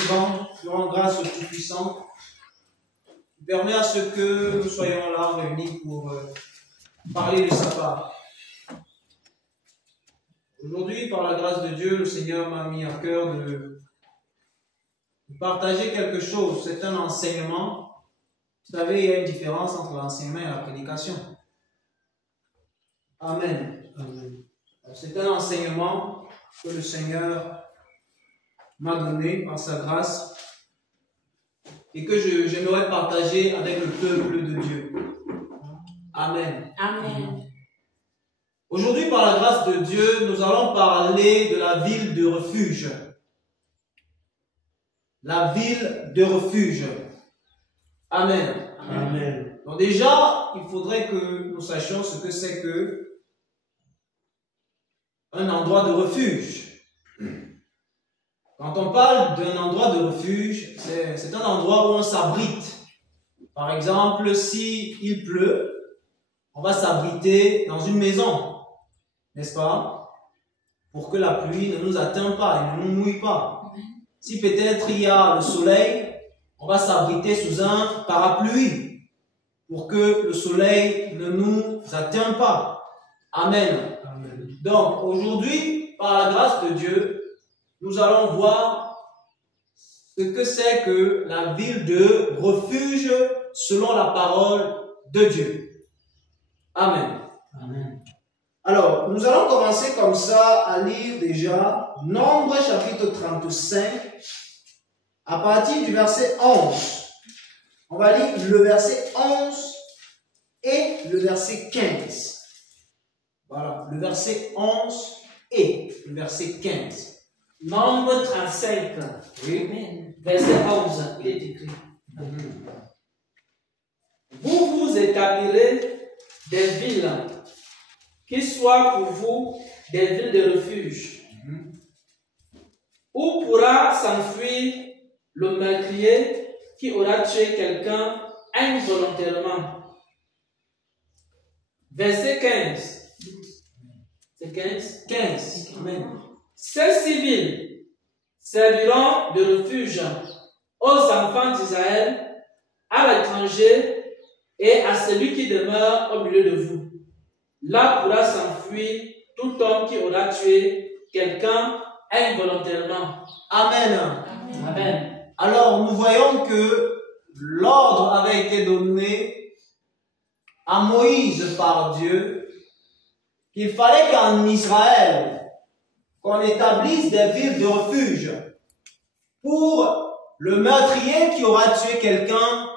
vivant, qui rend grâce au Tout-Puissant, qui permet à ce que nous soyons là réunis pour parler de sa part. Aujourd'hui, par la grâce de Dieu, le Seigneur m'a mis à cœur de partager quelque chose. C'est un enseignement. Vous savez, il y a une différence entre l'enseignement et la prédication. Amen. Amen. C'est un enseignement que le Seigneur m'a donné par sa grâce et que j'aimerais partager avec le peuple de Dieu. Amen. Amen. Aujourd'hui, par la grâce de Dieu, nous allons parler de la ville de refuge. La ville de refuge. Amen. Amen. Donc déjà, il faudrait que nous sachions ce que c'est que un endroit de refuge. Quand on parle d'un endroit de refuge, c'est un endroit où on s'abrite. Par exemple, s'il pleut, on va s'abriter dans une maison, n'est-ce pas? Pour que la pluie ne nous atteigne pas et ne nous mouille pas. Si peut-être il y a le soleil, on va s'abriter sous un parapluie pour que le soleil ne nous atteigne pas. Amen. Amen. Donc, aujourd'hui, par la grâce de Dieu, nous allons voir ce que c'est que la ville de refuge selon la parole de Dieu. Amen. Amen. Alors, nous allons commencer comme ça à lire déjà Nombre chapitre 35 à partir du verset 11. On va lire le verset 11 et le verset 15. Voilà, le verset 11 et le verset 15. Nombre 35, oui. Verset 11, il est écrit. Vous vous établirez des villes qui soient pour vous des villes de refuge, où pourra s'enfuir le meurtrier qui aura tué quelqu'un involontairement. Verset 15. C'est 15? 15. Amen. Ces civils serviront de refuge aux enfants d'Israël, à l'étranger et à celui qui demeure au milieu de vous. Là pourra s'enfuir tout homme qui aura tué quelqu'un involontairement. Amen. Amen. Alors, nous voyons que l'ordre avait été donné à Moïse par Dieu qu'il fallait qu'en Israël, qu'on établisse des villes de refuge pour le meurtrier qui aura tué quelqu'un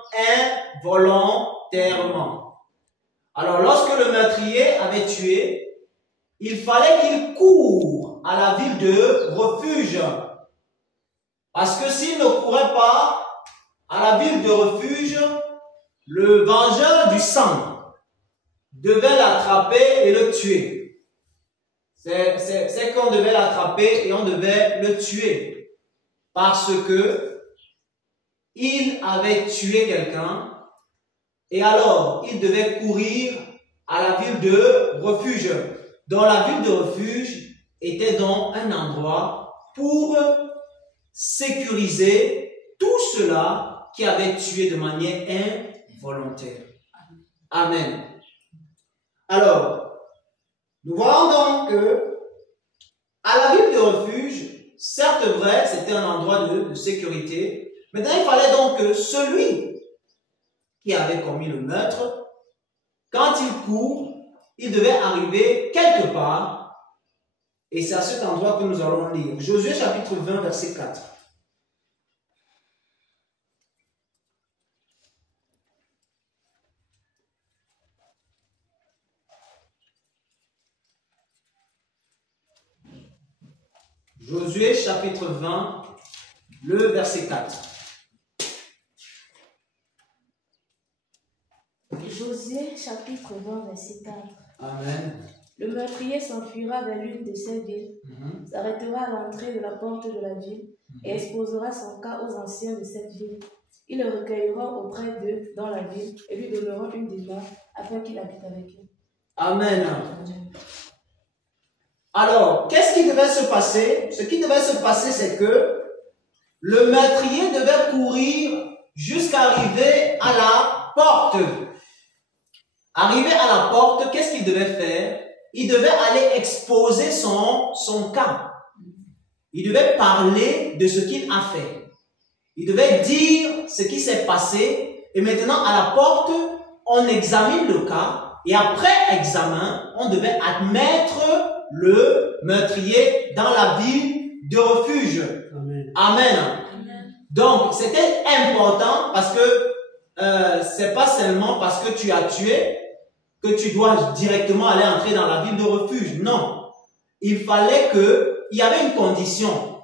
involontairement. Alors, lorsque le meurtrier avait tué, il fallait qu'il court à la ville de refuge. Parce que s'il ne courait pas à la ville de refuge, le vengeur du sang devait l'attraper et le tuer. C'est qu'on devait l'attraper et on devait le tuer. Parce que il avait tué quelqu'un et alors il devait courir à la ville de refuge. Donc la ville de refuge était donc un endroit pour sécuriser tous ceux-là qui avaient tué de manière involontaire. Amen. Alors, nous voyons donc que à la ville de refuge, certes vrai, c'était un endroit de sécurité. Maintenant, il fallait donc que celui qui avait commis le meurtre, quand il court, il devait arriver quelque part. Et c'est à cet endroit que nous allons lire. Josué chapitre 20, verset 4. Josué chapitre 20, le verset 4. Josué chapitre 20, verset 4. Amen. Le meurtrier s'enfuira vers l'une de ces villes, s'arrêtera à l'entrée de la porte de la ville et exposera son cas aux anciens de cette ville. Ils le recueilleront auprès d'eux dans la ville et lui donneront une demeure afin qu'il habite avec eux. Amen. Alors, qu'est-ce qui devait se passer? Ce qui devait se passer, c'est que le meurtrier devait courir jusqu'à arriver à la porte. Arrivé à la porte, qu'est-ce qu'il devait faire? Il devait aller exposer son cas. Il devait parler de ce qu'il a fait. Il devait dire ce qui s'est passé. Et maintenant, à la porte, on examine le cas. Et après examen, on devait admettre le meurtrier dans la ville de refuge. Amen. Amen. Amen. Donc, c'était important parce que c'est pas seulement parce que tu as tué que tu dois directement aller entrer dans la ville de refuge. Non. Il fallait il y avait une condition.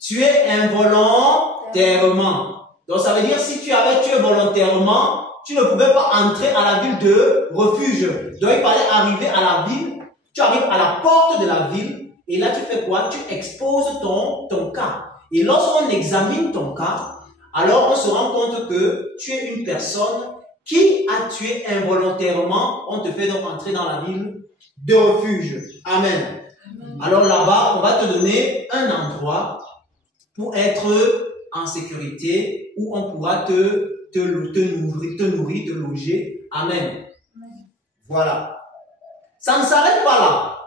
Tuer involontairement. Donc, ça veut dire si tu avais tué volontairement, tu ne pouvais pas entrer à la ville de refuge. Donc, il fallait arriver à la ville. Tu arrives à la porte de la ville. Et là, tu fais quoi? Tu exposes ton cas. Et lorsqu'on examine ton cas, alors on se rend compte que tu es une personne qui a tué involontairement. On te fait donc entrer dans la ville de refuge. Amen. Amen. Alors là-bas, on va te donner un endroit pour être en sécurité, où on pourra te nourrir, te loger. Amen. Voilà. Ça ne s'arrête pas là.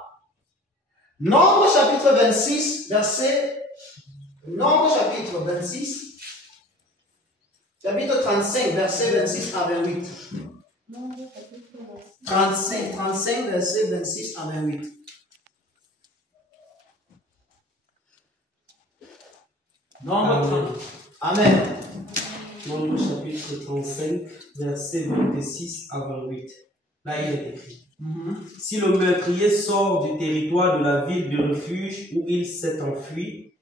Nombre chapitre 26, Nombre chapitre 26, chapitre 35, verset 26 à 28. 35, verset 26 à 28. Nombre 30. Amen. Nombre chapitre 35, verset 26 à 28. Là, il est écrit. Si le meurtrier sort du territoire de la ville de refuge où il s'est enfui,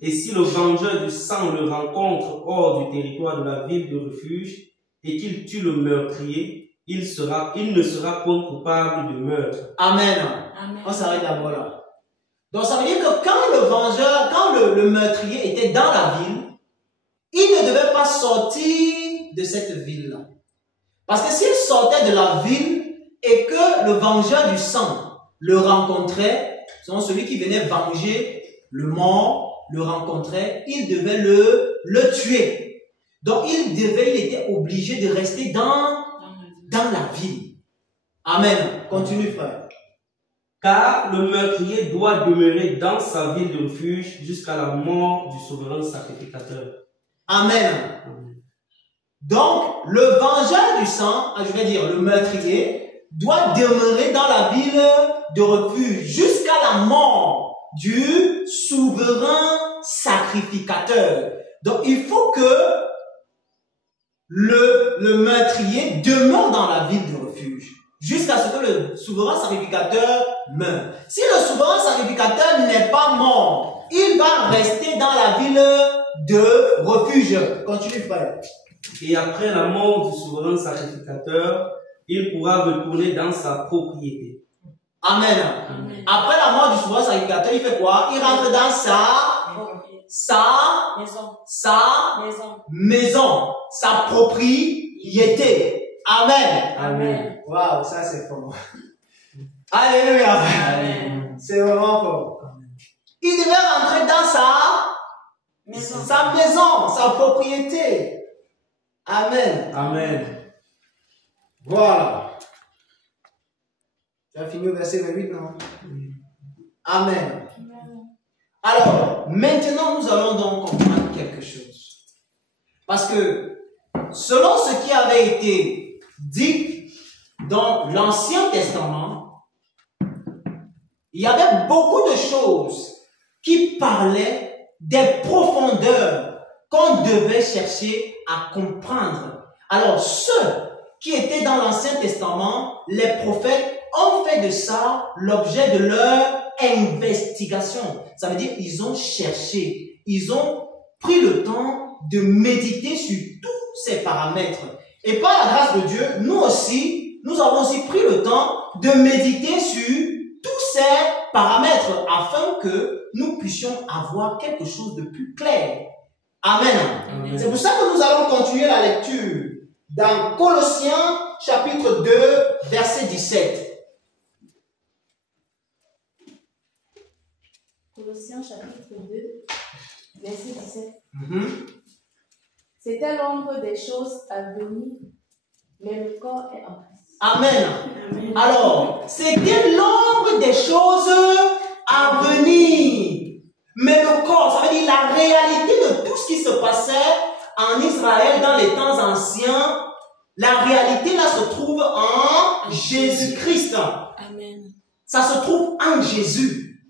et si le vengeur du sang le rencontre hors du territoire de la ville de refuge, et qu'il tue le meurtrier, il ne sera point coupable de meurtre. Amen. Amen. On s'arrête d'abord là. Donc ça veut dire que quand le meurtrier était dans la ville, il ne devait pas sortir de cette ville-là. Parce que s'il sortait de la ville et que le vengeur du sang le rencontrait, celui qui venait venger le mort, le rencontrait, il devait le tuer. Donc il était obligé de rester dans la ville. Amen. Continue, frère. Car le meurtrier doit demeurer dans sa ville de refuge jusqu'à la mort du souverain sacrificateur. Amen. Donc, le vengeur du sang, je vais dire le meurtrier, doit demeurer dans la ville de refuge jusqu'à la mort du souverain sacrificateur. Donc, il faut que le meurtrier demeure dans la ville de refuge jusqu'à ce que le souverain sacrificateur meure. Si le souverain sacrificateur n'est pas mort, il va rester dans la ville de refuge. Continue, frère. Et après la mort du souverain sacrificateur, il pourra retourner dans sa propriété. Amen. Amen. Après la mort du souverain sacrificateur, il fait quoi? Il rentre dans sa maison, sa propriété. Amen. Amen. Waouh, ça c'est fort. Alléluia. Amen. C'est vraiment fort. Il devait rentrer dans sa maison, sa propriété. Amen. Amen. Voilà. Tu as fini au verset 28, non? Amen. Alors, maintenant, nous allons donc comprendre quelque chose. Parce que, selon ce qui avait été dit dans l'Ancien Testament, il y avait beaucoup de choses qui parlaient des profondeurs qu'on devait chercher à comprendre. Alors, ceux qui étaient dans l'Ancien Testament, les prophètes, ont fait de ça l'objet de leur investigation. Ça veut dire ils ont cherché, ils ont pris le temps de méditer sur tous ces paramètres. Et par la grâce de Dieu, nous avons aussi pris le temps de méditer sur tous ces paramètres afin que nous puissions avoir quelque chose de plus clair. Amen. Amen. C'est pour ça que nous allons continuer la lecture dans Colossiens chapitre 2, verset 17. Colossiens chapitre 2, verset 17. Mhm. C'était l'ombre des choses à venir, mais le corps est en Christ. Amen. Amen. Alors, c'était l'ombre des choses à venir. Mais le corps, ça veut dire la réalité de tout ce qui se passait en Israël dans les temps anciens. La réalité là se trouve en Jésus-Christ. Amen. Ça se trouve en Jésus.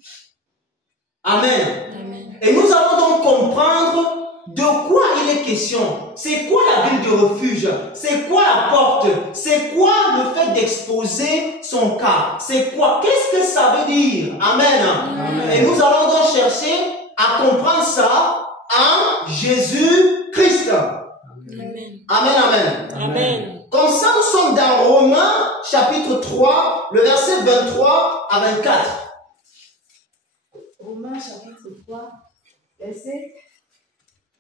Amen. Amen. Et nous allons donc comprendre de quoi il est question. C'est quoi la ville de refuge? C'est quoi la porte? C'est quoi le fait d'exposer son cas? C'est quoi? Qu'est-ce que ça veut dire? Amen. Amen. Et nous allons donc chercher à comprendre ça en Jésus-Christ. Amen. Amen, amen. Amen. Comme ça, nous sommes dans Romains, chapitre 3, le verset 23 à 24. Romains chapitre 3, verset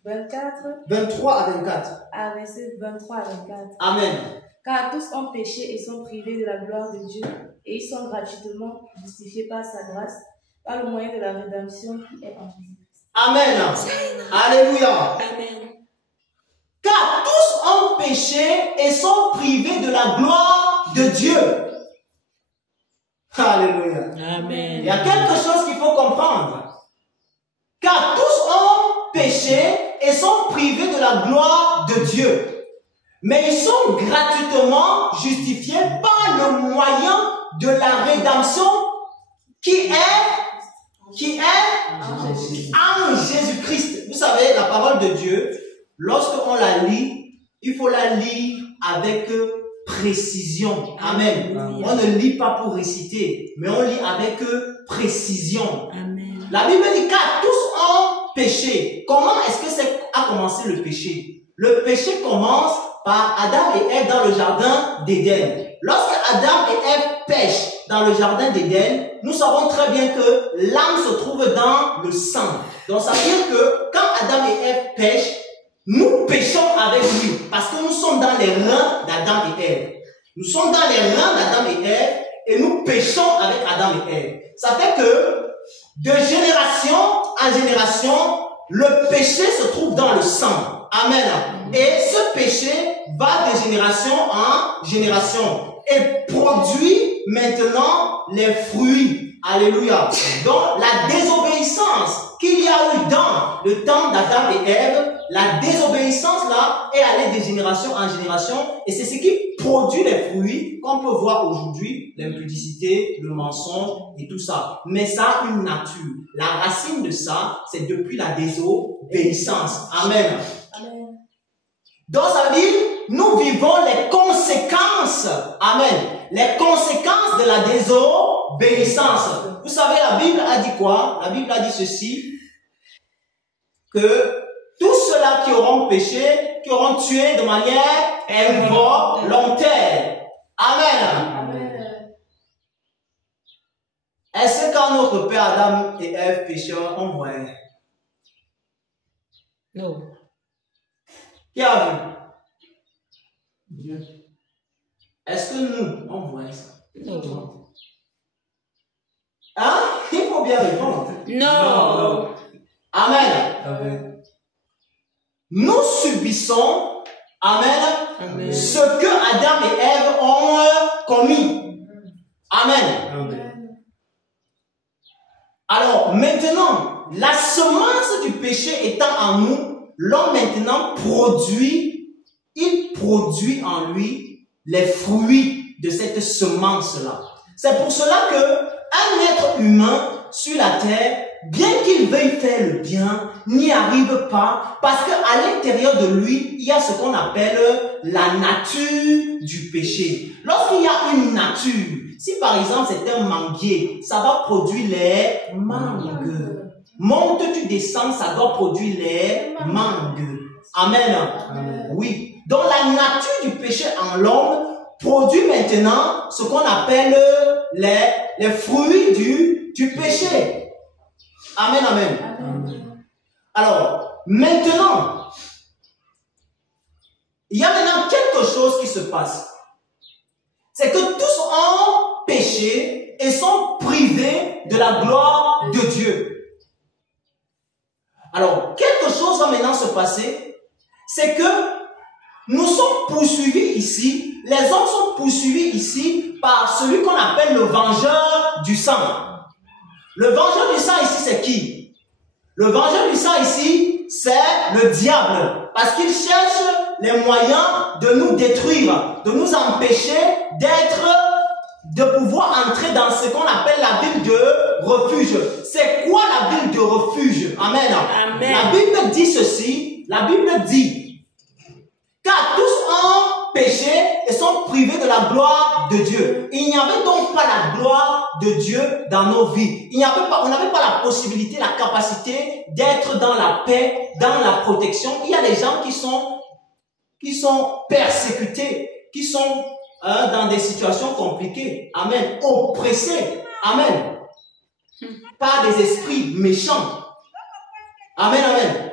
24 23 à 24. à verset 23 à 24. Amen. Car tous ont péché et sont privés de la gloire de Dieu, et ils sont gratuitement justifiés par sa grâce, par le moyen de la rédemption qui est en Jésus-Christ. Amen. Alléluia. Amen. Car tous ont péché et sont privés de la gloire de Dieu. Alléluia. Amen. Il y a quelque chose qu'il faut comprendre. Car tous ont péché et sont privés de la gloire de Dieu. Mais ils sont gratuitement justifiés par le moyen de la rédemption qui est en Jésus-Christ. Vous savez, la parole de Dieu, lorsqu'on la lit, il faut la lire avec précision. Amen. Amen. On ne lit pas pour réciter, mais on lit avec précision. Amen. La Bible dit car tous ont péché. Comment est-ce que a commencé le péché? Le péché commence par Adam et Ève dans le jardin d'Éden. Lorsque Adam et Ève pêchent dans le jardin d'Éden, nous savons très bien que l'âme se trouve dans le sang. Donc ça veut dire que quand Adam et Ève pêchent, nous péchons avec lui parce que nous sommes dans les reins d'Adam et Ève. Nous sommes dans les reins d'Adam et Ève et nous péchons avec Adam et Ève. Ça fait que de génération en génération, le péché se trouve dans le sang. Amen. Et ce péché va de génération en génération et produit maintenant les fruits. Alléluia. Donc la désobéissance qu'il y a eu dans le temps d'Adam et Ève, la désobéissance là est allée de génération en génération et c'est ce qui produit les fruits qu'on peut voir aujourd'hui, l'impudicité, le mensonge et tout ça. Mais ça a une nature. La racine de ça, c'est depuis la désobéissance. Amen. Amen. Donc ça veut dire, nous vivons les conséquences. Amen. Les conséquences de la désobéissance. Vous savez, la Bible a dit quoi? La Bible a dit ceci, que tous ceux-là qui auront péché, qui auront tué de manière involontaire. Amen. Amen. Est-ce que quand notre père Adam et Ève péchaient, on voyait? Non. Qui a vu? Dieu. Est-ce que nous, on voyait ça? Non. Hein? Il faut bien répondre. Non. Amen. Amen. Nous subissons, amen, Amen. ce que Adam et Ève ont commis. Amen. Amen. Alors, maintenant, la semence du péché étant en nous, l'homme maintenant il produit en lui les fruits de cette semence-là. C'est pour cela que un être humain sur la terre, bien qu'il veuille faire le bien, n'y arrive pas parce qu'à l'intérieur de lui, il y a ce qu'on appelle la nature du péché. Lorsqu'il y a une nature, si par exemple c'est un manguier, ça va produire les mangues. Monte, tu descends, ça doit produire les mangues. Amen. Amen. Oui. Donc la nature du péché en l'homme produit maintenant ce qu'on appelle les fruits du péché. Amen, amen. Amen. Alors, maintenant, il y a maintenant quelque chose qui se passe. C'est que tous ont péché et sont privés de la gloire de Dieu. Alors, quelque chose va maintenant se passer, c'est que nous sommes poursuivis ici, les hommes sont poursuivis ici par celui qu'on appelle le vengeur du sang. Le vengeur du sang ici, c'est qui? Le vengeur du sang ici, c'est le diable. Parce qu'il cherche les moyens de nous détruire, de nous empêcher de pouvoir entrer dans ce qu'on appelle la ville de refuge. C'est quoi la ville de refuge? Amen. Amen. La Bible dit ceci, la Bible dit, car tous ont péché et sont privés de la gloire de Dieu. Il n'y avait donc pas la gloire de Dieu dans nos vies. On n'avait pas la possibilité, la capacité d'être dans la paix, dans la protection. Il y a des gens qui sont persécutés, qui sont dans des situations compliquées. Amen. Oppressés. Amen. Par des esprits méchants. Amen, amen.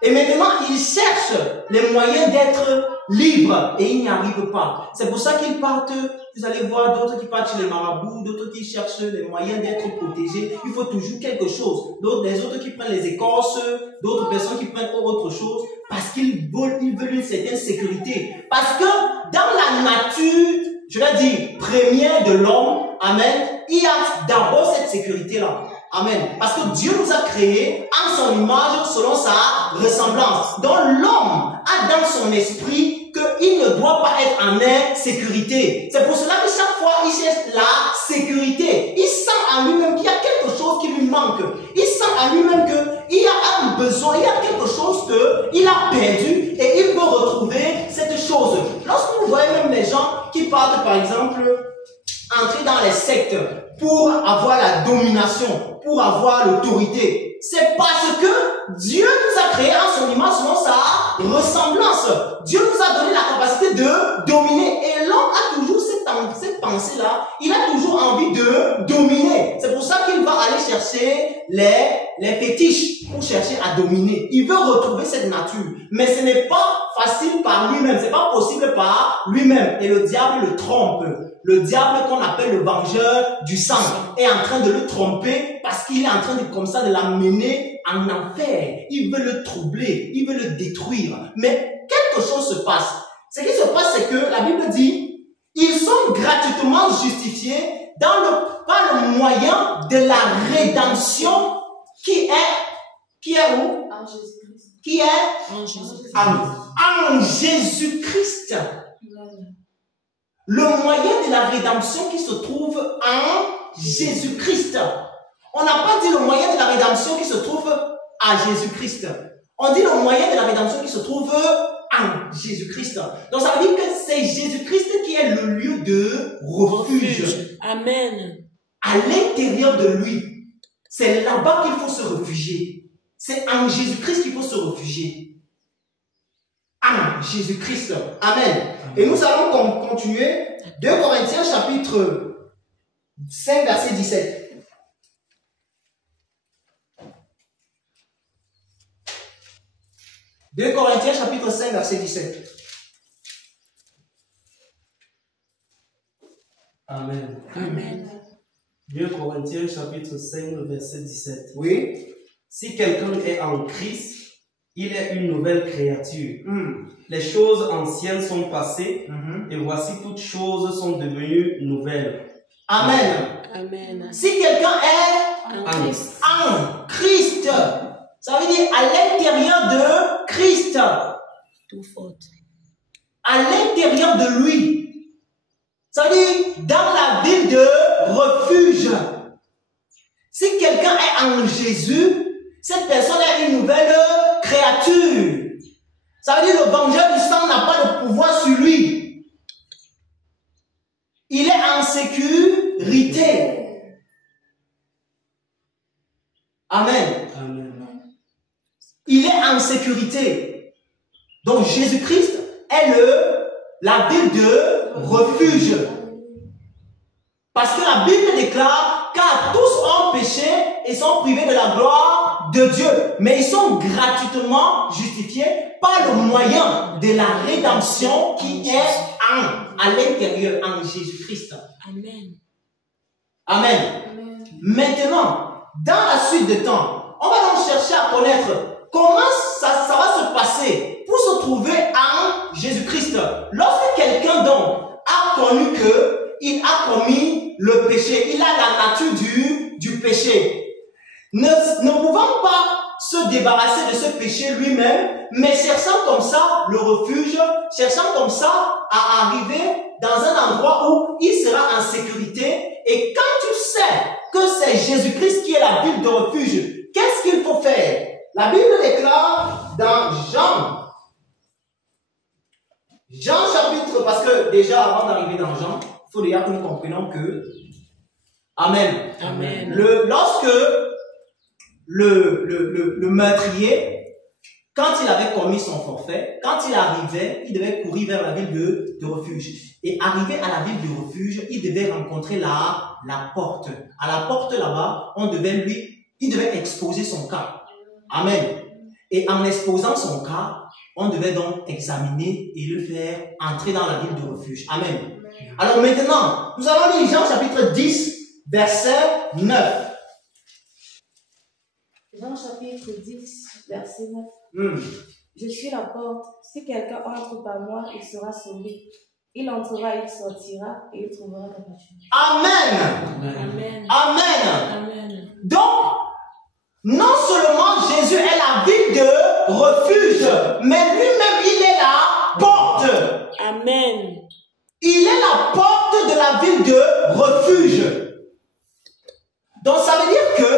Et maintenant, ils cherchent les moyens d'être libres et ils n'y arrivent pas. C'est pour ça qu'ils partent, vous allez voir d'autres qui partent chez les marabouts, d'autres qui cherchent les moyens d'être protégés. Il faut toujours quelque chose. Les autres qui prennent les écorces, d'autres personnes qui prennent autre chose parce qu'ils veulent une certaine sécurité. Parce que dans la nature, je vais dire, première de l'homme, amen, il y a d'abord cette sécurité-là. Amen. Parce que Dieu nous a créés en son image, selon sa ressemblance. Donc l'homme a dans son esprit qu'il ne doit pas être en insécurité. C'est pour cela que chaque fois il cherche la sécurité. Il sent en lui-même qu'il y a quelque chose qui lui manque. Il sent en lui-même qu'il y a un besoin, il y a quelque chose qu'il a perdu et il veut retrouver cette chose. Lorsque vous voyez même les gens qui partent par exemple entrer dans les sectes pour avoir la domination, pour avoir l'autorité, c'est parce que Dieu nous a créés en son image selon sa ressemblance. Dieu nous a donné la capacité de dominer et l'homme a toujours cette pensée-là, il a toujours envie de dominer. C'est pour ça qu'il va aller chercher les fétiches pour chercher à dominer. Il veut retrouver cette nature, mais ce n'est pas facile par lui-même, c'est pas possible par lui-même. Et le diable le trompe. Le diable qu'on appelle le vengeur du sang est en train de le tromper parce qu'il est en train de, comme ça, de l'amener en enfer. Il veut le troubler, il veut le détruire. Mais quelque chose se passe. Ce qui se passe, c'est que la Bible dit, ils sont gratuitement justifiés par le moyen de la rédemption qui est où? En Jésus-Christ. Qui est? En Jésus-Christ. En Jésus-Christ. Le moyen de la rédemption qui se trouve en Jésus-Christ. On n'a pas dit le moyen de la rédemption qui se trouve à Jésus-Christ. On dit le moyen de la rédemption qui se trouve en Jésus-Christ. Donc ça veut dire que c'est Jésus-Christ qui est le lieu de refuge. Amen. À l'intérieur de lui. C'est là-bas qu'il faut se réfugier. C'est en Jésus-Christ qu'il faut se réfugier. En Jésus-Christ. Amen. Et nous allons continuer. 2 Corinthiens chapitre 5 verset 17. « 2 Corinthiens chapitre 5 verset 17. Amen. Amen. 2 Corinthiens chapitre 5 verset 17. Oui. Si quelqu'un est en Christ, il est une nouvelle créature. Les choses anciennes sont passées et voici toutes choses sont devenues nouvelles. Amen. Amen. Si quelqu'un est en Christ, ça veut dire à l'intérieur de Christ. Tout faute. À l'intérieur de lui. Ça veut dire dans la ville de refuge. Si quelqu'un est en Jésus, cette personne est une nouvelle créature. Ça veut dire le vengeur du sang n'a pas de pouvoir sur lui. Il est en sécurité. Amen. Amen. Il est en sécurité. Donc Jésus-Christ est la ville de refuge. Parce que la Bible déclare car tous ont péché et sont privés de la gloire de Dieu. Mais ils sont gratuitement justifiés par le moyen de la rédemption qui est à l'intérieur en Jésus-Christ. Amen. Amen. Maintenant, dans la suite de temps, on va donc chercher à connaître comment ça va se passer pour se trouver en Jésus-Christ. Lorsque quelqu'un donc a connu qu'il a commis le péché, il a la nature du péché, ne pouvant pas se débarrasser de ce péché lui-même, mais cherchant comme ça le refuge, cherchant comme ça à arriver dans un endroit où il sera en sécurité. Et quand tu sais que c'est Jésus-Christ qui est la ville de refuge, qu'est-ce qu'il faut faire? La Bible déclare dans Jean chapitre, parce que déjà avant d'arriver dans Jean, il faut déjà que nous comprenions que Amen. Amen. Lorsque le meurtrier, quand il avait commis son forfait, quand il arrivait, il devait courir vers la ville de refuge. Et arrivé à la ville de refuge, il devait rencontrer la porte. À la porte là-bas, il devait exposer son cas. Amen. Et en exposant son cas, on devait donc examiner et le faire entrer dans la ville de refuge. Amen. Alors maintenant, nous allons lire Jean chapitre 10, verset 9. Jean chapitre 10, verset 9. Je suis la porte. Si quelqu'un entre par moi, il sera sauvé. Il entrera, il sortira et il trouvera la pâture. Amen. Amen. Amen. Amen. Donc, non seulement Jésus est la ville de refuge, mais lui-même il est la porte. Amen. Il est la porte de la ville de refuge. Donc ça veut dire que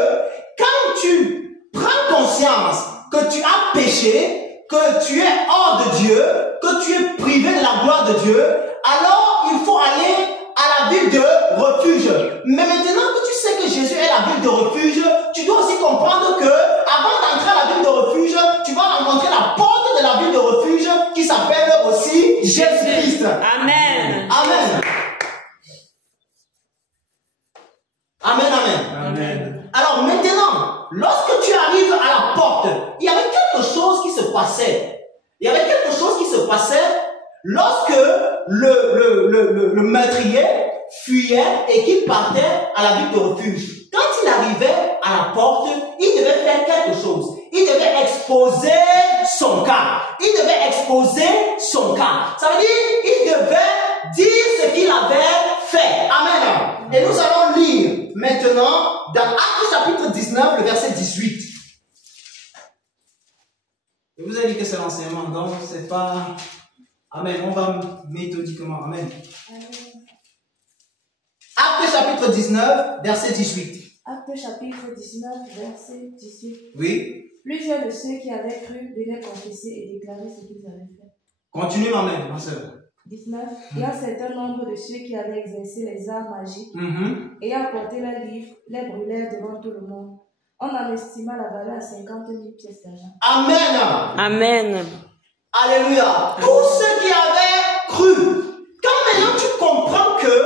quand tu prends conscience que tu as péché, que tu es hors de Dieu, que tu es privé de la gloire de Dieu, alors il faut aller à la ville de refuge. Mais maintenant que tu sais que Jésus est la ville de refuge, tu dois aussi comprendre que avant d'entrer à la ville de refuge, tu vas rencontrer la porte de la ville de refuge qui s'appelle aussi Jésus-Christ. Amen. Amen. Amen, amen. Amen. Alors maintenant, lorsque tu arrives à la porte, il y avait quelque chose qui se passait. Il y avait quelque chose qui se passait lorsque le meurtrier fuyait et qu'il partait à la ville de refuge. Quand il arrivait à la porte, il devait faire quelque chose. Il devait exposer son cas. Il devait exposer son cas. Ça veut dire, il devait dire ce qu'il avait fait. Amen. Et nous allons lire maintenant dans Actes chapitre 19, le verset 18. Je vous ai dit que c'est l'enseignement, donc c'est pas... Amen. On va méthodiquement. Amen. Actes chapitre 19, verset 18. Actes chapitre 19, verset 18. Oui. Plusieurs de ceux qui avaient cru venaient confesser et déclarer ce qu'ils avaient fait. Continue, ma soeur. 19. Et un certain nombre de ceux qui avaient exercé les arts magiques et apporté leurs livres, les brûlèrent devant tout le monde. On en estima la valeur à 50 000 pièces d'argent. Amen. Amen. Alléluia. Tous ceux qui avaient cru. Quand maintenant tu comprends que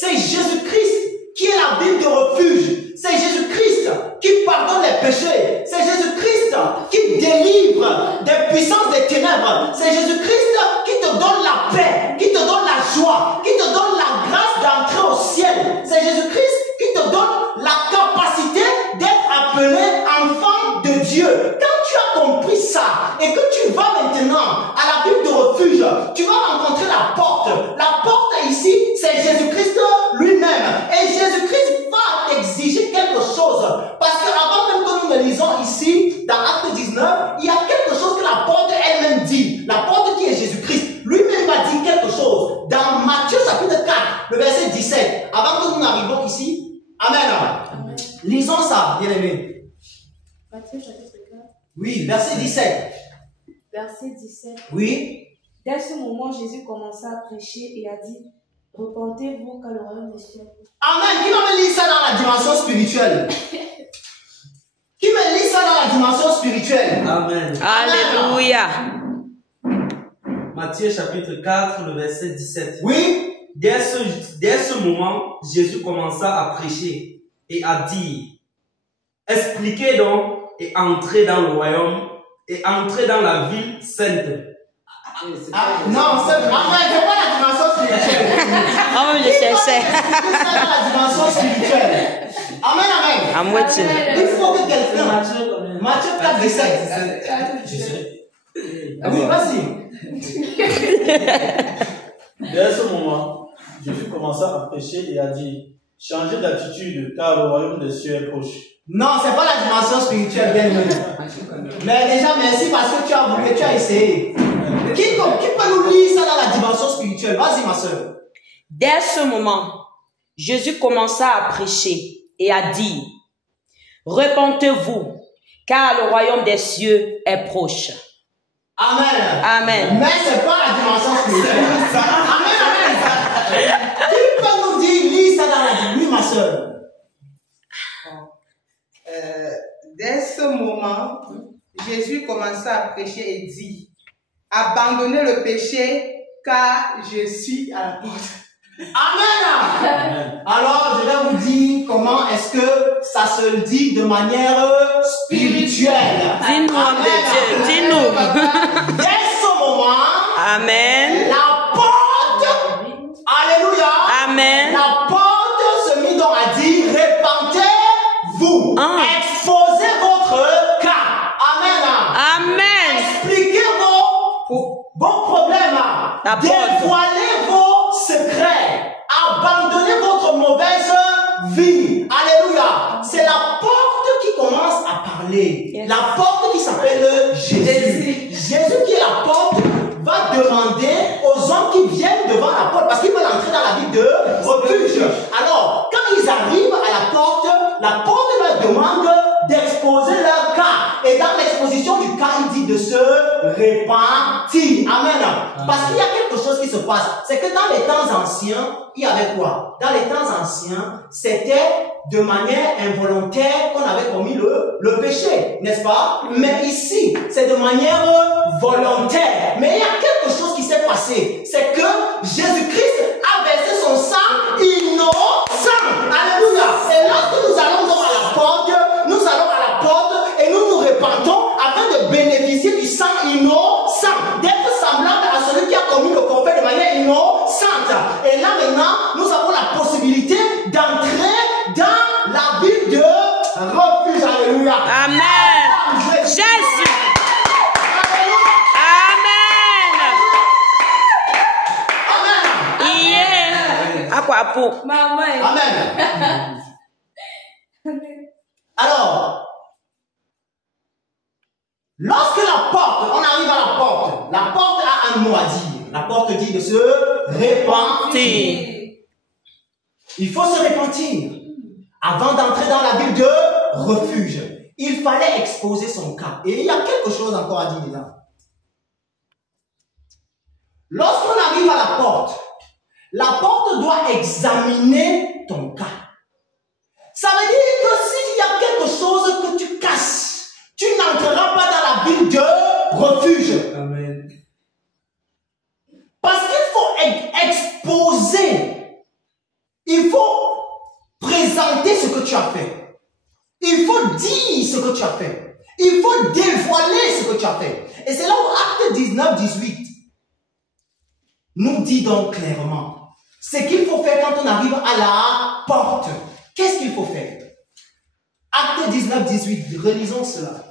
c'est Jésus-Christ qui est la ville de refuge, c'est Jésus-Christ qui pardonne les péchés, c'est Jésus-Christ qui délivre des puissances des ténèbres, c'est Jésus-Christ qui te donne la paix, qui te donne la joie, qui te donne la grâce d'entrer au ciel, c'est Jésus-Christ qui te donne la capacité d'être appelé enfant de Dieu. Quand tu as compris ça et que tu vas maintenant à la ville de refuge, tu vas rencontrer la porte. La porte ici, c'est Jésus-Christ lui-même. Et Jésus-Christ va t'exiger quelque chose. Parce qu'avant même que nous ne lisons ici, dans Acte 19, il y a quelque chose que la porte elle-même dit. La porte qui est Jésus-Christ, lui-même va dire quelque chose. Dans Matthieu chapitre 4, le verset 17, avant que nous n'arrivions ici, Amen. Amen. Lisons ça, bien aimé. Matthieu chapitre 4. Oui, verset 17. Verset 17. Oui. Dès ce moment, Jésus commença à prêcher et a dit: repentez-vous car le royaume des cieux. Amen. Qui va me lire ça dans la dimension spirituelle? Qui me lit ça dans la dimension spirituelle? Amen. Alléluia. Matthieu chapitre 4, le verset 17. Oui. Dès ce moment, Jésus commença à prêcher et à dire: expliquez donc et entrez dans le royaume et entrez dans la ville sainte. Non, c'est pas la dimension spirituelle. Ah oui, je cherchais. C'est dans la dimension spirituelle. Amen, amen. Il faut que quelqu'un. Matthieu 4, 17. Oui, vas-y. Dès ce moment, Jésus commença à prêcher et a dit, changez d'attitude car le royaume des cieux est proche. Non, c'est pas la dimension spirituelle, bien aimé. Mais déjà, merci parce que tu as voulu, tu as essayé. Qui peut nous lire ça dans la dimension spirituelle? Vas-y, ma soeur. Dès ce moment, Jésus commença à prêcher et a dit, repentez-vous, car le royaume des cieux est proche. Amen. Amen. Mais c'est pas la dimension spirituelle. Amen, amen. Qui peut nous dire, lis ça dans la Bible? Oui, ma soeur. Dès ce moment, Jésus commença à prêcher et dit, abandonnez le péché, car je suis à la porte. Amen. Alors, je vais vous dire comment est-ce que ça se dit de manière spirituelle. Dis-nous, homme de Dieu, dis-nous. Dès ce moment, Amen. la porte, alléluia, Amen. la porte se mit donc à dire, répentez-vous, exposez votre cas. Amen. Amen. Expliquez vos problèmes, dévoilez vos secrets, abandonnez votre mauvaise vie. Alléluia. C'est la porte qui commence à parler. Yes. La porte qui s'appelle Jésus. Jésus qui est la porte va demander aux hommes qui viennent devant la porte, parce qu'ils veulent entrer dans la ville de refuge. Alors, quand ils arrivent à la porte leur demande d'exposer leur cas. Et dans l'exposition du cas, il dit de se repentir. Amen. Parce qu'il y a quelque chose qui se passe. C'est que dans les temps anciens, il y avait quoi? Dans les temps anciens, c'était de manière involontaire qu'on avait commis le péché, n'est-ce pas? Mais ici, c'est de manière volontaire. Mais il y a quelque chose qui s'est passé. C'est que Jésus-Christ a versé son sang innocent. Alléluia. Et lorsque nous allons donc à la porte, nous allons à la porte et nous nous repentons afin de bénéficier du sang innocent, d'être semblable à celui qui a commis le péché de manière innocente. Et là maintenant, nous avons la possibilité d'entrer dans la ville de refuge. Alléluia. Amen. Jésus. Amen. Yeah. Aquapo. Maman. Amen. Alors, lorsque la porte, on arrive à la porte a un mot à dire. La porte dit de se repentir. Il faut se repentir. Avant d'entrer dans la ville de refuge, il fallait exposer son cas. Et il y a quelque chose encore à dire dedans. Lorsqu'on arrive à la porte doit examiner ton cas. Ça veut dire que s'il y a quelque chose que tu caches, tu n'entreras pas dans la ville de refuge. Amen. Parce qu'il faut exposer. Il faut présenter ce que tu as fait. Il faut dire ce que tu as fait. Il faut dévoiler ce que tu as fait. Et c'est là où Acte 19, 18 nous dit donc clairement ce qu'il faut faire quand on arrive à la porte. Qu'est-ce qu'il faut faire? Acte 19, 18. Relisons cela.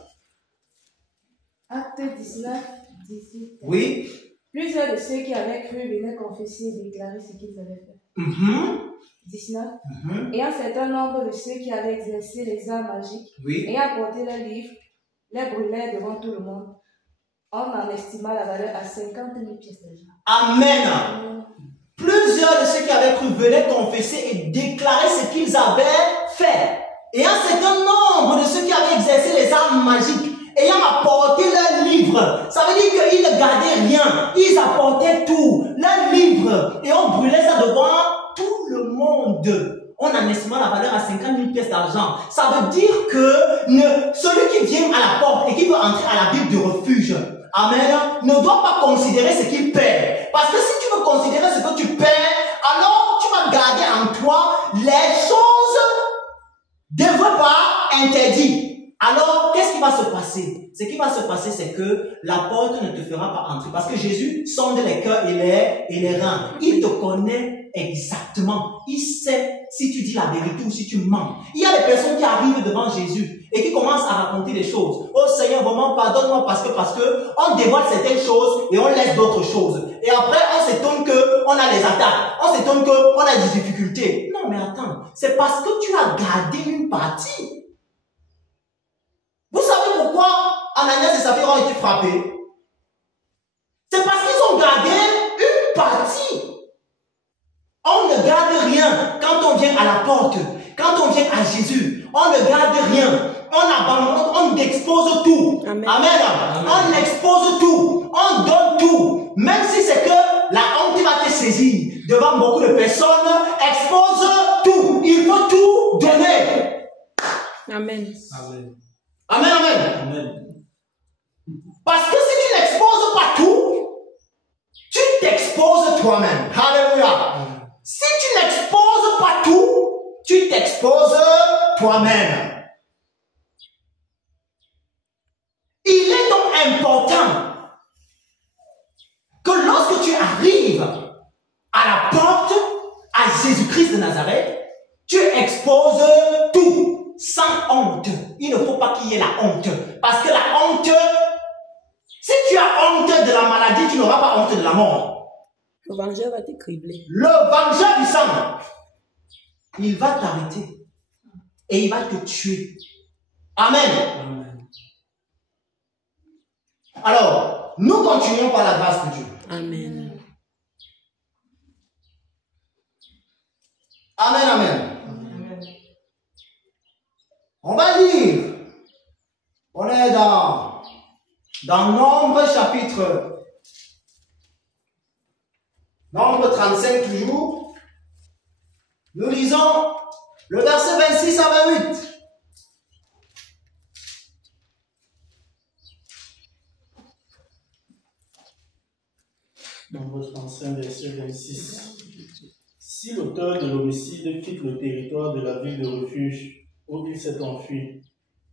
Acte 19, 18. Oui. Plusieurs de ceux qui avaient cru venaient confesser et déclarer ce qu'ils avaient fait. 19. Et un certain nombre de ceux qui avaient exercé les arts magiques, et apporté leurs livres, les brûlèrent devant tout le monde. On en estima la valeur à 50 000 pièces d'argent. Amen. Plusieurs de ceux qui avaient cru venaient confesser et déclarer ce qu'ils avaient fait. Et un certain nombre de ceux qui avaient exercé les arts magiques, ayant apporté leurs livres, ça veut dire qu'ils ne gardaient rien, ils apportaient tout, leurs livres, et on brûlait ça devant tout le monde. On en estimait la valeur à 50 000 pièces d'argent. Ça veut dire que celui qui vient à la porte et qui veut entrer à la ville de refuge, amen, ne doit pas considérer ce qu'il perd. Parce que si tu veux considérer ce que tu perds, alors tu vas garder en toi les choses de pas interdites. alors qu'est-ce qui va se passer? Ce qui va se passer, c'est que la porte ne te fera pas entrer. Parce que Jésus sonde les cœurs et les reins. Il te connaît exactement. Il sait si tu dis la vérité ou si tu mens. Il y a des personnes qui arrivent devant Jésus et qui commencent à raconter des choses. Oh Seigneur, vraiment, pardonne-moi parce que on dévoile certaines choses et on laisse d'autres choses. Et après, on s'étonne qu'on a des attaques. On s'étonne qu'on a des difficultés. Non, mais attends. C'est parce que tu as gardé une partie. Vous savez pourquoi Ananias et Saphira ont été frappés? C'est parce qu'ils ont gardé une partie. On ne garde rien quand on vient à la porte. Quand on vient à Jésus, on ne garde rien. On abandonne, on expose tout. Amen. Amen. On expose tout. On donne tout. Même si c'est que la honte va te saisir devant beaucoup de personnes, expose tout. Il faut tout donner. Amen. Amen. Amen, amen. Amen. Parce que si tu n'exposes pas tout, tu t'exposes toi-même. Alléluia. Si tu n'exposes pas tout, tu t'exposes toi-même. Il est donc important que lorsque tu arrives à la porte à Jésus-Christ de Nazareth, tu exposes tout. Sans honte. Il ne faut pas qu'il y ait la honte. Parce que la honte, si tu as honte de la maladie, tu n'auras pas honte de la mort. Le vengeur va te cribler. Le vengeur du sang, il va t'arrêter. Et il va te tuer. Amen. Amen. Alors, nous continuons par la grâce de Dieu. Amen. Amen, amen. On va lire. On est dans Nombre chapitre. Nombre 35 toujours. Nous lisons le verset 26 à 28. Nombre 35, verset 26. Si l'auteur de l'homicide quitte le territoire de la ville de refuge où il s'est enfui,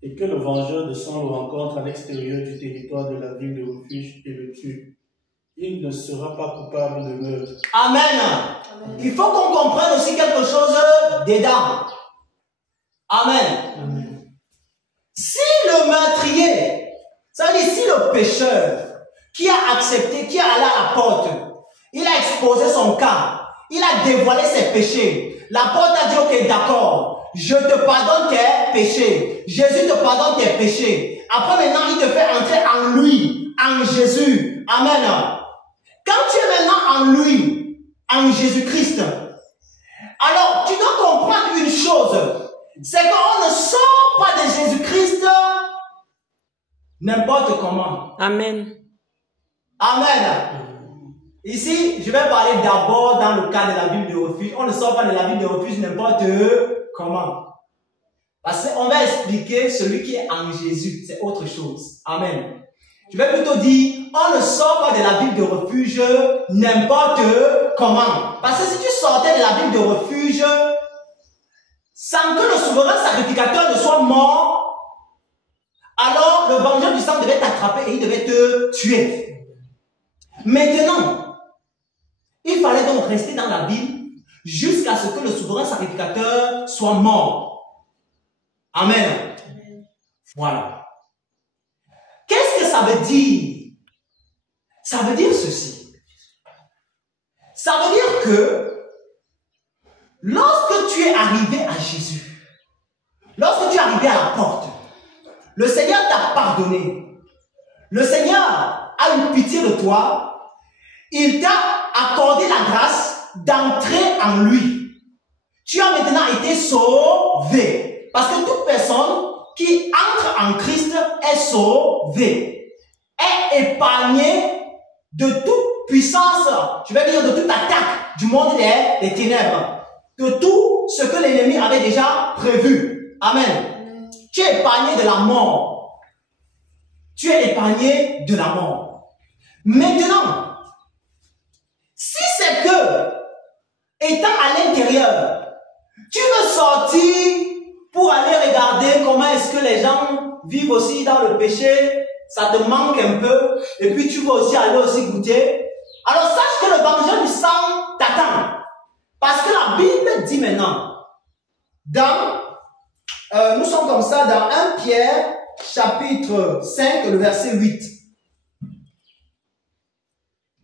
et que le vengeur de sang le rencontre à l'extérieur du territoire de la ville de refuge et le tue, il ne sera pas coupable de meurtre. Amen. Amen. Il faut qu'on comprenne aussi quelque chose dedans. Amen. Amen. Si le meurtrier, ça veut dire si le pécheur qui a accepté, qui est allé à la porte, il a exposé son cas, il a dévoilé ses péchés, la porte a dit ok, d'accord. Je te pardonne tes péchés. Jésus te pardonne tes péchés. Après maintenant, il te fait entrer en lui, en Jésus. Amen. Quand tu es maintenant en lui, en Jésus-Christ, alors tu dois comprendre une chose. C'est qu'on ne sort pas de Jésus-Christ n'importe comment. Amen. Amen. Ici, je vais parler d'abord dans le cas de la ville de refuge. On ne sort pas de la ville de refuge n'importe comment. Parce qu'on va expliquer celui qui est en Jésus. C'est autre chose. Amen. Je vais plutôt dire, on ne sort pas de la ville de refuge n'importe comment. Parce que si tu sortais de la ville de refuge sans que le souverain sacrificateur ne soit mort, alors le vengeur du sang devait t'attraper et il devait te tuer. Maintenant, il fallait donc rester dans la ville jusqu'à ce que le souverain sacrificateur soit mort. Amen. Amen. Voilà. Qu'est-ce que ça veut dire? Ça veut dire ceci. Ça veut dire que lorsque tu es arrivé à Jésus, lorsque tu es arrivé à la porte, le Seigneur t'a pardonné. Le Seigneur a eu pitié de toi. Il t'a accordé la grâce d'entrer en lui. Tu as maintenant été sauvé. Parce que toute personne qui entre en Christ est sauvée, est épargnée de toute puissance, je vais dire de toute attaque du monde des ténèbres, de tout ce que l'ennemi avait déjà prévu. Amen. Tu es épargné de la mort. Tu es épargné de la mort. Maintenant, si c'est que, étant à l'intérieur, tu veux sortir pour aller regarder comment est-ce que les gens vivre aussi dans le péché, ça te manque un peu, et puis tu veux aussi aller aussi goûter. Alors sache que le vengeur du sang t'attend. Parce que la Bible dit maintenant, nous sommes comme ça dans 1 Pierre, chapitre 5, le verset 8.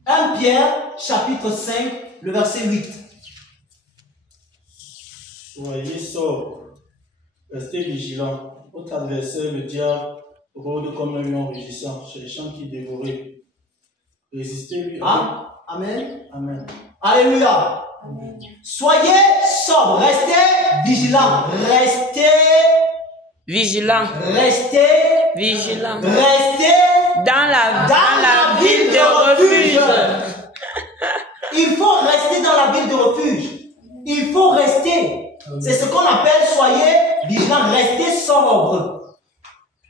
1 Pierre, chapitre 5, le verset 8. Soyez sobres, restez vigilants. Votre adversaire, le diable, rôde comme un lion rugissant, cherchant qui dévorer. Résistez-lui. Amen. Amen. Alléluia. Amen. Soyez sobres, restez vigilants, restez Vigilant. Restez Dans la ville de refuge. Il faut rester dans la ville de refuge. Il faut rester. C'est ce qu'on appelle soyez vigilants, restez sobres.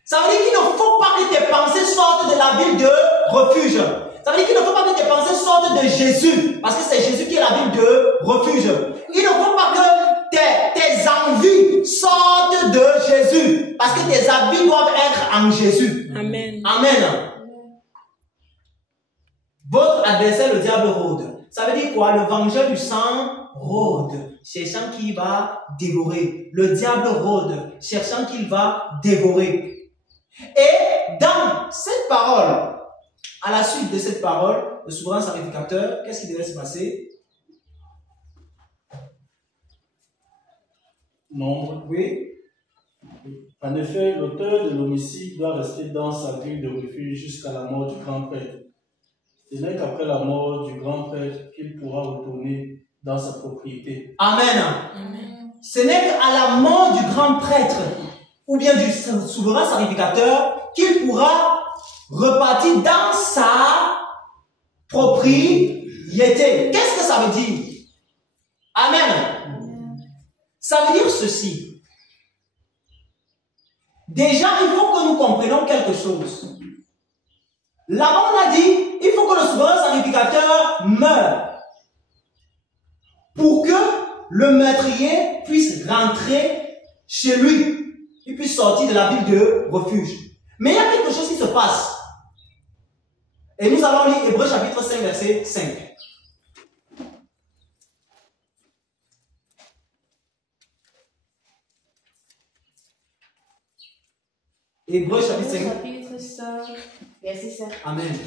Ça veut dire qu'il ne faut pas que tes pensées sortent de la ville de refuge. Ça veut dire qu'il ne faut pas que tes pensées sortent de Jésus. Parce que c'est Jésus qui est la ville de refuge. Il ne faut pas que tes envies sortent de Jésus. Parce que tes envies doivent être en Jésus. Amen. Amen. Votre adversaire, le diable, rôde. Ça veut dire quoi? Le vengeur du sang rôde, cherchant qu'il va dévorer. Le diable rôde, cherchant qu'il va dévorer. Et dans cette parole, à la suite de cette parole, le souverain sacrificateur, qu'est-ce qui devait se passer? Nombre. Oui. En effet, l'auteur de l'homicide doit rester dans sa ville de refuge jusqu'à la mort du grand prêtre. Ce n'est qu'après la mort du grand prêtre qu'il pourra retourner dans sa propriété. Amen. Amen. Ce n'est qu'à la mort du grand prêtre ou bien du souverain sacrificateur qu'il pourra repartir dans sa propriété. Qu'est-ce que ça veut dire? Amen. Ça veut dire ceci. Déjà, il faut que nous comprenions quelque chose. Là-bas, on a dit, il faut que le souverain sacrificateur meure pour que le meurtrier puisse rentrer chez lui. Il puisse sortir de la ville de refuge. Mais il y a quelque chose qui se passe. Et nous allons lire Hébreux chapitre 5, verset 5. Hébreux chapitre 5. Chapitre 5, verset 5. Amen.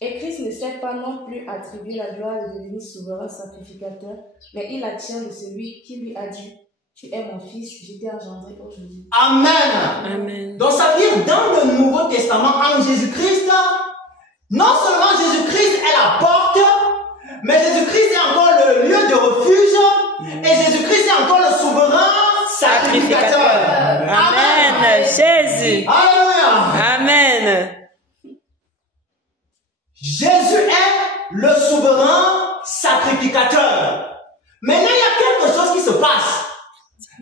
Et Christ ne s'est pas non plus attribué la gloire de devenir souverain sacrificateur, mais il la tient de celui qui lui a dit, tu es mon fils, je t'ai engendré aujourd'hui. Amen. Amen. Donc ça veut dire dans le Nouveau Testament, en Jésus-Christ, non seulement Jésus-Christ est la porte, mais Jésus-Christ est encore le lieu de refuge, et Jésus-Christ est encore le souverain sacrificateur. Amen. Jésus. Alléluia. Amen. Jésus est le souverain sacrificateur. Maintenant, il y a quelque chose qui se passe.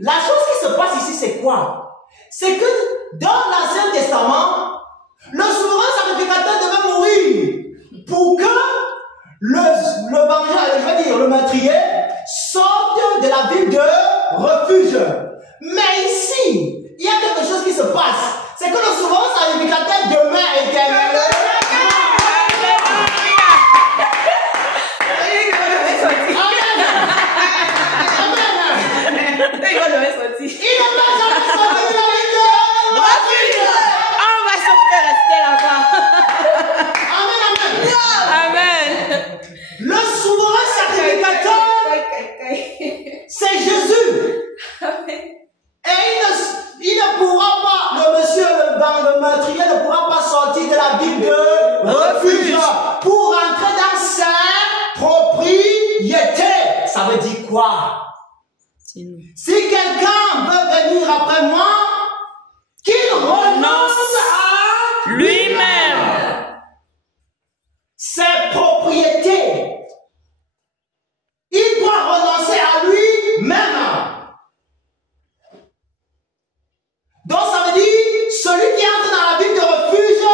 La chose qui se passe ici, c'est quoi? C'est que dans l'Ancien Testament, le souverain sacrificateur devait mourir pour que le vengeur, je veux dire le meurtrier, sorte de la ville de refuge. Mais ici, il y a quelque chose qui se passe. C'est que le souverain sacrificateur demeure éternellement. Il va jamais sortir. Il ne va jamais sortir de la ville de refuge. On va se faire rester là-bas. Amen, amen. Amen. Le souverain sacrificateur, c'est Jésus. Et il ne pourra pas, le meurtrier ne pourra pas sortir de la ville de refuge pour entrer dans sa propriété. Ça veut dire quoi? Si quelqu'un veut venir après moi, qu'il renonce à lui-même ses propriétés. Il doit renoncer à lui-même. Donc ça veut dire, celui qui entre dans la ville de refuge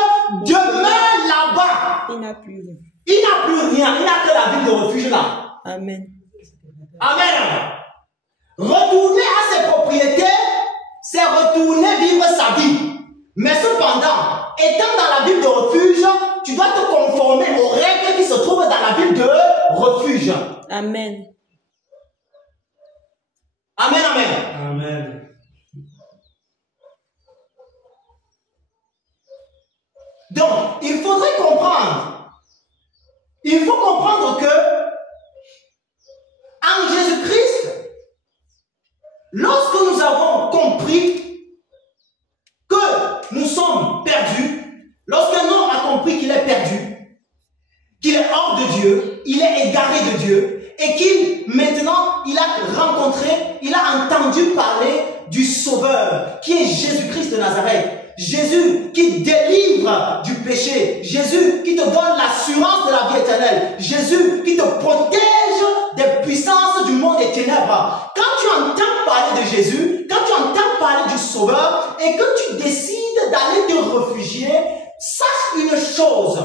demeure là-bas. il n'a plus rien. Il n'a plus rien, il n'a que la ville de refuge là. Amen. Amen. Retourner à ses propriétés, c'est retourner vivre sa vie. Mais cependant, étant dans la ville de refuge, tu dois te conformer aux règles qui se trouvent dans la ville de refuge. Amen. Amen, amen. Amen. Donc, il faudrait comprendre. Il faut comprendre que en Jésus-Christ, lorsque nous avons compris que nous sommes perdus, lorsqu'un homme a compris qu'il est perdu, qu'il est hors de Dieu, il est égaré de Dieu, et qu'il, maintenant, il a rencontré, il a entendu parler du Sauveur, qui est Jésus-Christ de Nazareth. Jésus qui délivre du péché. Jésus qui te donne l'assurance de la vie éternelle. Jésus qui te protège des puissances du monde des ténèbres. Quand tu entends parler de Jésus, quand tu entends parler du Sauveur et que tu décides d'aller te réfugier, sache une chose,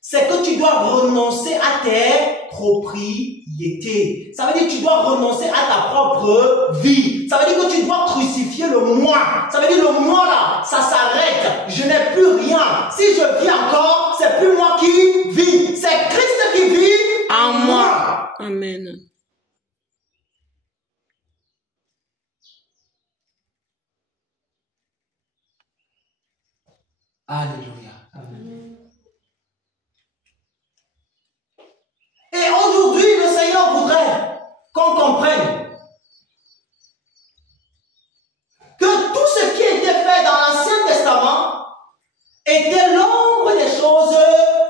c'est que tu dois renoncer à tes propriétés. Ça veut dire que tu dois renoncer à ta propre vie. Ça veut dire que tu dois crucifier le moi. Ça veut dire le moi là, ça s'arrête. Je n'ai plus rien. Si je vis encore, c'est plus moi qui vis. C'est Christ qui vit en moi. Amen. Alléluia. Amen. Et aujourd'hui, le Seigneur voudrait qu'on comprenne que tout ce qui était fait dans l'Ancien Testament était l'ombre des choses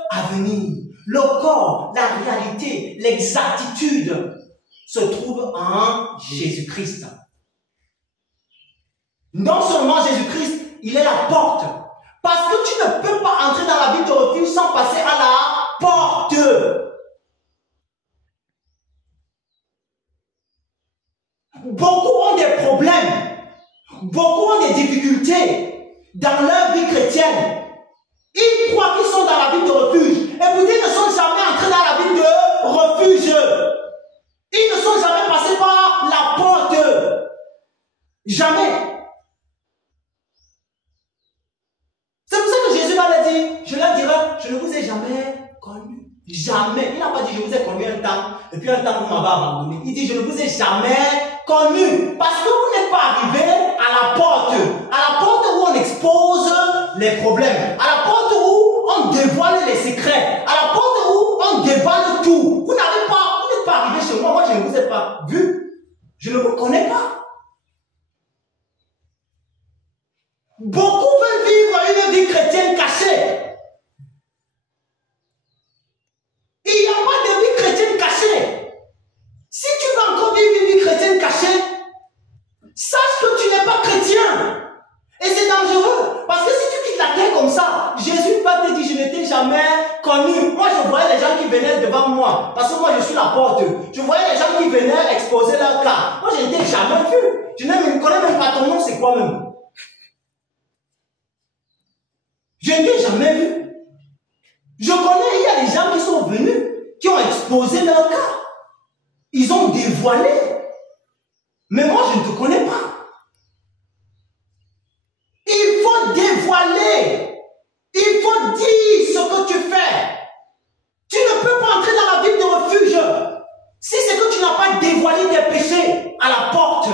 à venir. Le corps, la réalité, l'exactitude se trouve en Jésus-Christ. Non seulement Jésus-Christ, il est la porte. Parce que tu ne peux pas entrer dans la ville de refuge sans passer à la porte. Beaucoup ont des problèmes, beaucoup ont des difficultés dans leur vie chrétienne. Ils croient qu'ils sont dans la ville de refuge, et pourtant ils ne sont jamais entrés dans la ville de refuge. Ils ne sont jamais passés par la porte. Jamais. C'est pour ça que Jésus va leur dire, je leur dirai, je ne vous ai jamais connu. Jamais. Il n'a pas dit, je vous ai connu un temps, et puis un temps vous m'avez abandonné. Il dit, je ne vous ai jamais connu. Parce que vous n'êtes pas arrivé à la porte où on expose les problèmes, à la porte où on dévoile les secrets, à la porte où on déballe tout. Vous n'êtes pas arrivé chez moi, moi je ne vous ai pas vu, je ne vous connais pas. Beaucoup veulent vivre une vie chrétienne cachée. Il n'y a pas de vie chrétienne cachée. Si tu veux encore vivre une vie chrétienne cachée, sache que tu n'es pas chrétien. Et c'est dangereux. Parce que si tu quittes la terre comme ça, Jésus va te dire, je ne t'ai jamais connu. Moi, je voyais les gens qui venaient devant moi. Parce que moi, je suis la porte. Je voyais les gens qui venaient exposer leur cas. Moi, je ne t'ai jamais vu. Je ne connais même pas ton nom, c'est quoi même. Je ne t'ai jamais vu. Je connais, il y a des gens qui sont venus, qui ont exposé leur cas. Ils ont dévoilé. Mais moi, je ne te connais pas. Il faut dévoiler. Il faut dire ce que tu fais. Tu ne peux pas entrer dans la ville de refuge si c'est que tu n'as pas dévoilé tes péchés à la porte.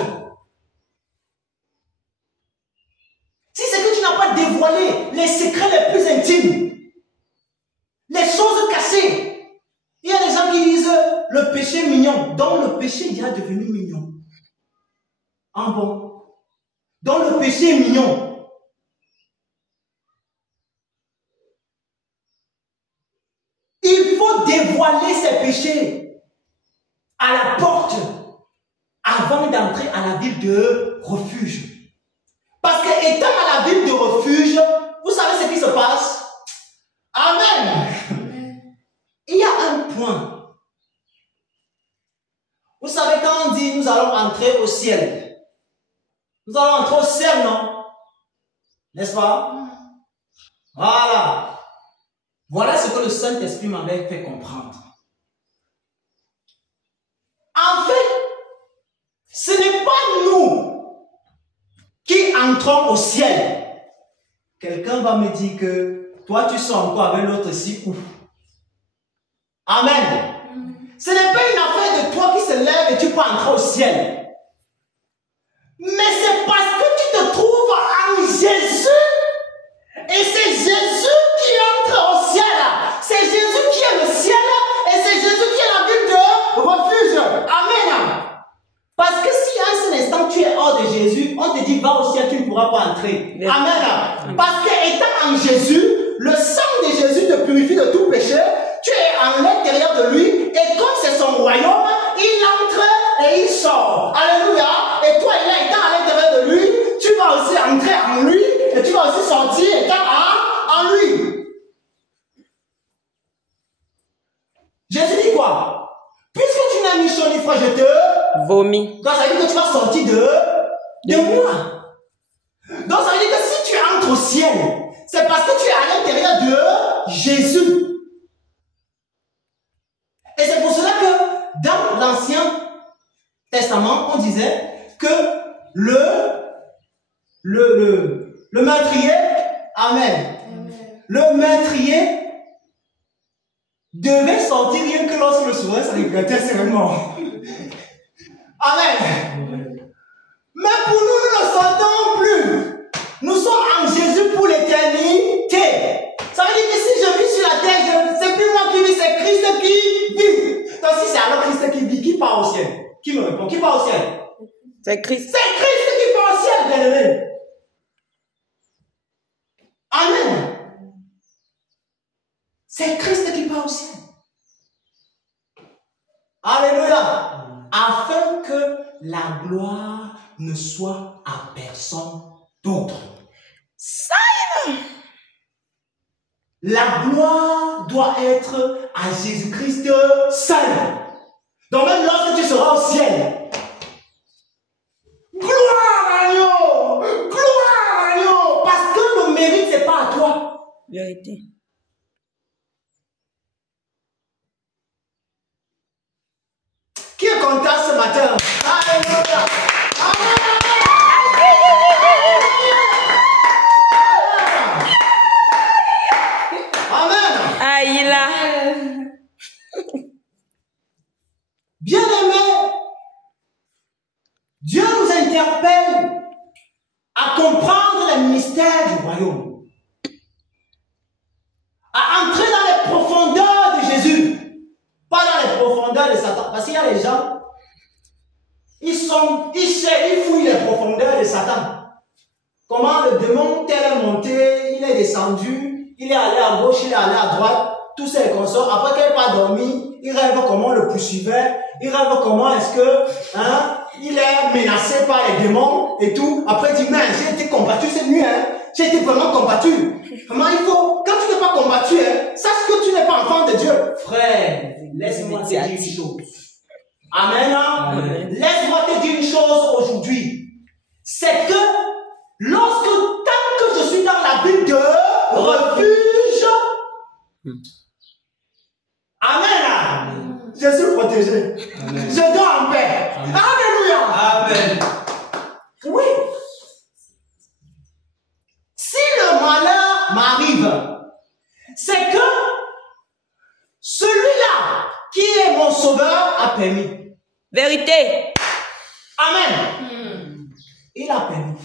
Si c'est que tu n'as pas dévoilé les secrets les plus intimes, les choses cachées. Il y a des gens qui disent le péché mignon. Dans le péché, il est devenu mignon. Ah bon? Dans le péché est mignon. Il faut dévoiler ses péchés à la porte avant d'entrer à la ville de refuge. Parce que étant à la ville de refuge, vous savez ce qui se passe? Amen. Il y a un point. Vous savez quand on dit nous allons entrer au ciel. Nous allons entrer au ciel, non? N'est-ce pas? Voilà. Voilà ce que le Saint-Esprit m'avait fait comprendre. En fait, ce n'est pas nous qui entrons au ciel. quelqu'un va me dire que toi, tu sors encore avec l'autre ici où? Amen. Ce n'est pas une affaire de toi qui se lève et tu peux entrer au ciel. Mais c'est parce que tu te trouves en Jésus. Et c'est Jésus qui entre au ciel. C'est Jésus qui est le ciel. Et c'est Jésus qui est la ville de refuge. Amen. Parce que si à un seul instant tu es hors de Jésus, on te dit va au ciel, tu ne pourras pas entrer. Amen. Parce que étant en Jésus, le sang de Jésus te purifie de tout péché. Tu es en l'intérieur de lui. Et comme c'est son royaume, il entre et il sort. Alléluia. Et toi, étant à l'intérieur de lui, tu vas aussi entrer en lui. Et tu vas aussi sortir étant en lui. Jésus dit quoi? Puisque tu n'as ni chaud ni froid, je te vomis. Donc ça veut dire que tu vas sortir de moi. Donc ça veut dire que si tu entres au ciel, c'est parce que tu es à l'intérieur de Jésus. Et c'est pour cela que dans l'Ancien Testament, on disait que le meurtrier, amen, le meurtrier devait sortir rien que lorsque le soleil se reflétait sur le mort. Amen. Mais pour nous, nous ne sortons plus. Nous sommes en Jésus pour l'éternité. Ça veut dire que si je vis sur la terre, c'est plus moi qui vis, c'est Christ qui vit. Donc si c'est alors Christ qui vit, qui part au ciel? Qui me répond? Qui part au ciel? C'est Christ. C'est Christ qui part au ciel, bien-aimé. Amen. C'est Christ qui part au ciel. Alléluia. Afin que la gloire ne soit à personne d'autre. La gloire doit être à Jésus-Christ seul. Donc même lorsque tu seras au ciel, gloire à Dieu, gloire à Dieu, parce que le mérite c'est pas à toi. Vérité. Qui est content ce matin? Alléluia. Amen. Aïe là. Bien-aimés, Dieu nous interpelle à comprendre les mystères du royaume, à entrer dans les profondeurs de Jésus, pas dans les profondeurs de Satan. Parce qu'il y a les gens, ils fouillent les profondeurs de Satan. Comment le démon tel est monté, il est descendu, il est allé à gauche, il est allé à droite, tous ces consorts. Après qu'il n'ait pas dormi, il rêve comment on le poursuivait, il rêve comment est-ce que, il est menacé par les démons et tout. Après il dit, mais j'ai été combattu cette nuit, j'ai été vraiment combattu. Comment il faut, quand tu n'es pas combattu, sache que tu n'es pas enfant de Dieu. Frère, laisse-moi te dire une chose. Amen. Amen. Laisse-moi te dire une chose aujourd'hui. C'est que tant que je suis dans la ville de refuge, amen, je suis protégé. Amen. Je dors en paix. Amen. Alléluia. Amen. Oui. Si le malheur m'arrive, c'est que celui-là qui est mon sauveur a permis. Vérité. Amen. Il a permis.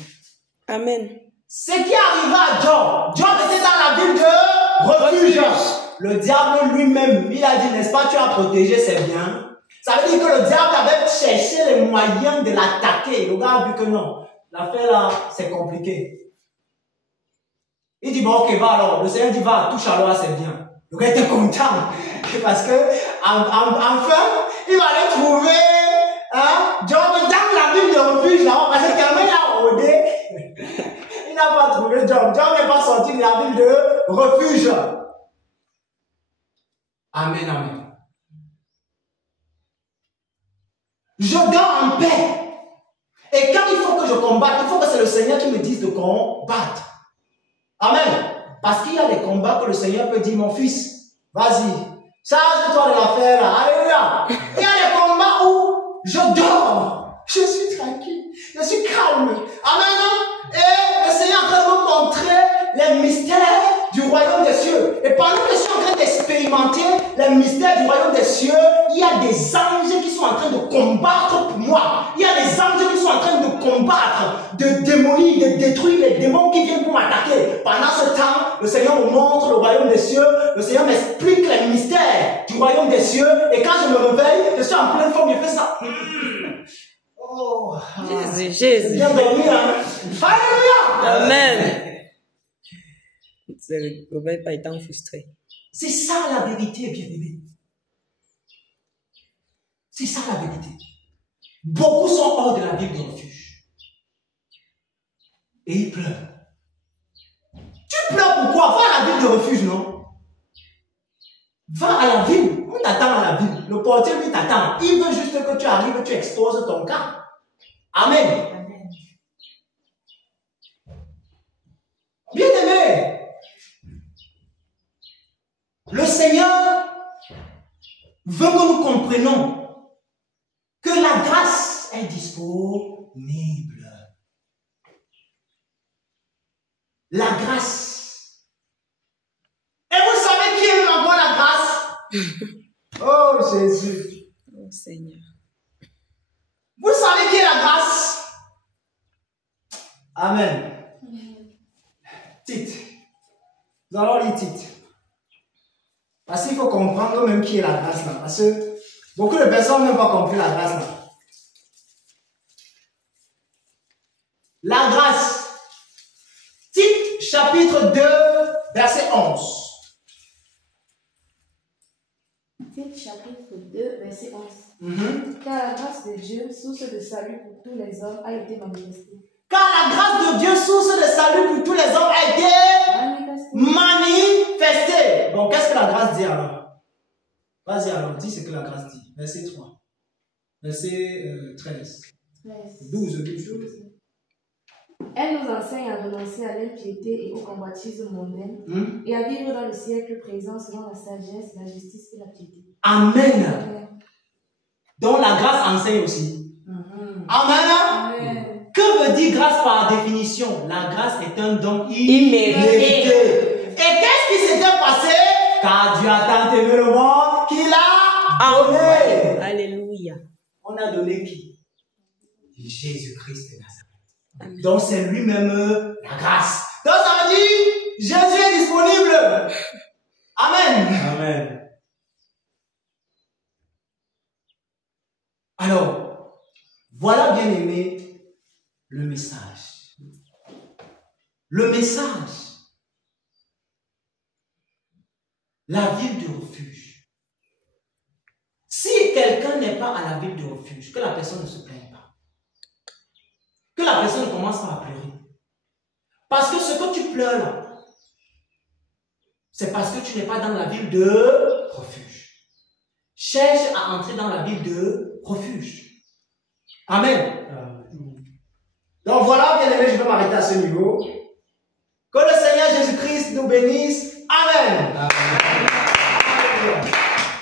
Amen. Ce qui arriva à Job, Job était dans la ville de refuge. Le diable lui-même, il a dit, n'est-ce pas, tu as protégé, c'est bien. Ça veut dire que le diable avait cherché les moyens de l'attaquer. Le gars a vu que non, l'affaire là, c'est compliqué. Il dit, bon, ok, va alors. Le Seigneur dit, va, touche alors, c'est bien. Le gars était content. Parce que, enfin, il va aller trouver, Job dans la ville de refuge là-bas. Parce que quand même, il a rôdé. Il n'a pas trouvé Job. Job n'est pas sorti de la ville de refuge. Amen, amen. Je dors en paix. Et quand il faut que je combatte, il faut que c'est le Seigneur qui me dise de combattre. Amen. Parce qu'il y a des combats que le Seigneur peut dire, mon fils, vas-y, charge-toi de l'affaire là. Alléluia. Il y a des combats où je dors. Je suis tranquille. Je suis calme. Amen. Et le Seigneur est en train de me montrer les Et pendant que je suis en train d'expérimenter le mystère du royaume des cieux, il y a des anges qui sont en train de combattre pour moi. Il y a des anges qui sont en train de combattre, de démolir, de détruire les démons qui viennent pour m'attaquer. Pendant ce temps, le Seigneur me montre le royaume des cieux. Le Seigneur m'explique les mystères du royaume des cieux. Et quand je me réveille, je suis en pleine forme, je fais ça. Oh, Jésus. Bien dormi, hein? Alléluia! Amen. C'est le réveil pas étant frustré. C'est ça la vérité, bien-aimé. C'est ça la vérité. Beaucoup sont hors de la ville de refuge. Et ils pleurent. Tu pleures pourquoi? Va à la ville de refuge, non? Va à la ville. On t'attend à la ville. Le portier, lui, t'attend. Il veut juste que tu arrives, tu exposes ton cas. Amen. Bien-aimé, le Seigneur veut que nous comprenions que la grâce est disponible. La grâce. Et vous savez qui aime encore la grâce? Oh Jésus. Oh Seigneur. Vous savez qui est la grâce? Amen. Tite. Nous allons lire Tite. Parce qu'il faut comprendre même qui est la grâce là. Parce que beaucoup de personnes n'ont pas compris la grâce là. La grâce. Tite chapitre 2, verset 11. Tite chapitre 2, verset 11. Car la grâce de Dieu, source de salut pour tous les hommes, a été manifestée. Car la grâce de Dieu, source de salut pour tous les hommes, a été manifestée. Bon, qu'est-ce que la grâce dit alors? Vas-y alors, dis ce que la grâce dit. Verset 3. Verset 13. 12. Elle nous enseigne à renoncer à l'impiété et aux convoitises mondaines et à vivre dans le siècle présent selon la sagesse, la justice et la piété. Amen. Donc la grâce enseigne aussi. Amen. Amen. Que veut dire grâce par définition? La grâce est un don Immérité. Et qu'est-ce qui s'était passé? Car Dieu a tant aimé le monde qu'il a donné. Alléluia. On a donné qui? Jésus-Christ de Nazareth. Donc c'est lui-même la grâce. Donc ça veut dire Jésus est disponible. Amen. Amen. Alors, voilà bien aimé le message. Le message. La ville de refuge. Si quelqu'un n'est pas à la ville de refuge, que la personne ne se plaigne pas. Que la personne ne commence pas à pleurer. Parce que ce que tu pleures là, c'est parce que tu n'es pas dans la ville de refuge. Cherche à entrer dans la ville de refuge. Amen. Donc voilà, bien aimé, je vais m'arrêter à ce niveau. Que le Seigneur Jésus-Christ nous